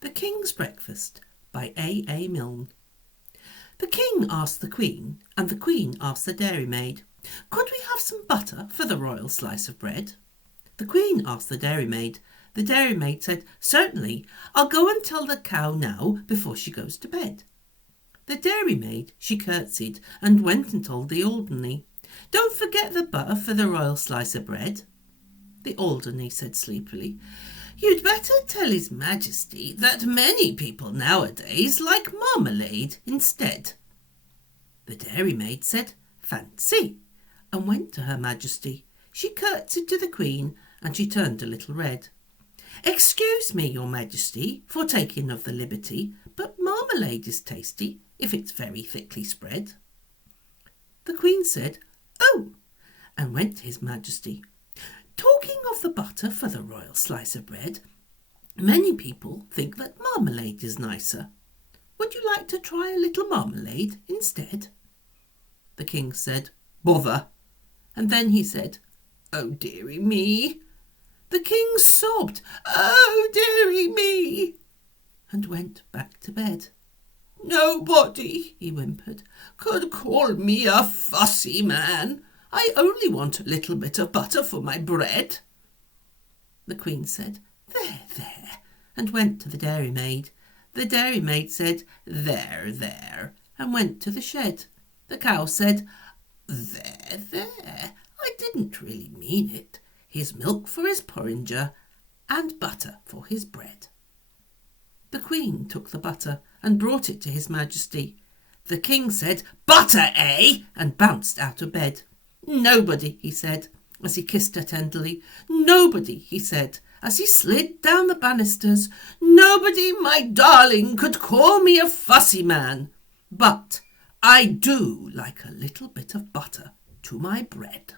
The King's Breakfast by AA Milne. The King asked the Queen, and the Queen asked the dairymaid, "Could we have some butter for the royal slice of bread?" The Queen asked the dairymaid. The dairymaid said, "Certainly, I'll go and tell the cow now before she goes to bed." The dairymaid, she curtsied and went and told the Alderney, "Don't forget the butter for the royal slice of bread." The Alderney said sleepily, "You'd better tell His Majesty that many people nowadays like marmalade instead." The dairymaid said, "Fancy," and went to Her Majesty. She curtsied to the Queen, and she turned a little red. "Excuse me, Your Majesty, for taking of the liberty, but marmalade is tasty if it's very thickly spread." The Queen said, "Oh," and went to His Majesty. "Talking of the butter for the royal slice of bread, many people think that marmalade is nicer. Would you like to try a little marmalade instead?" The King said, "Bother," and then he said, "Oh, dearie me." The King sobbed, "Oh, dearie me," and went back to bed. "Nobody," he whimpered, "could call me a fussy man. I only want a little bit of butter for my bread." The Queen said, "There, there," and went to the dairymaid. The dairymaid said, "There, there," and went to the shed. The cow said, "There, there, I didn't really mean it. Here's milk for his porringer and butter for his bread." The Queen took the butter and brought it to His Majesty. The King said, "Butter, eh?" and bounced out of bed. "Nobody," he said, as he kissed her tenderly. "Nobody," he said, as he slid down the banisters. "Nobody, my darling, could call me a fussy man. But I do like a little bit of butter to my bread."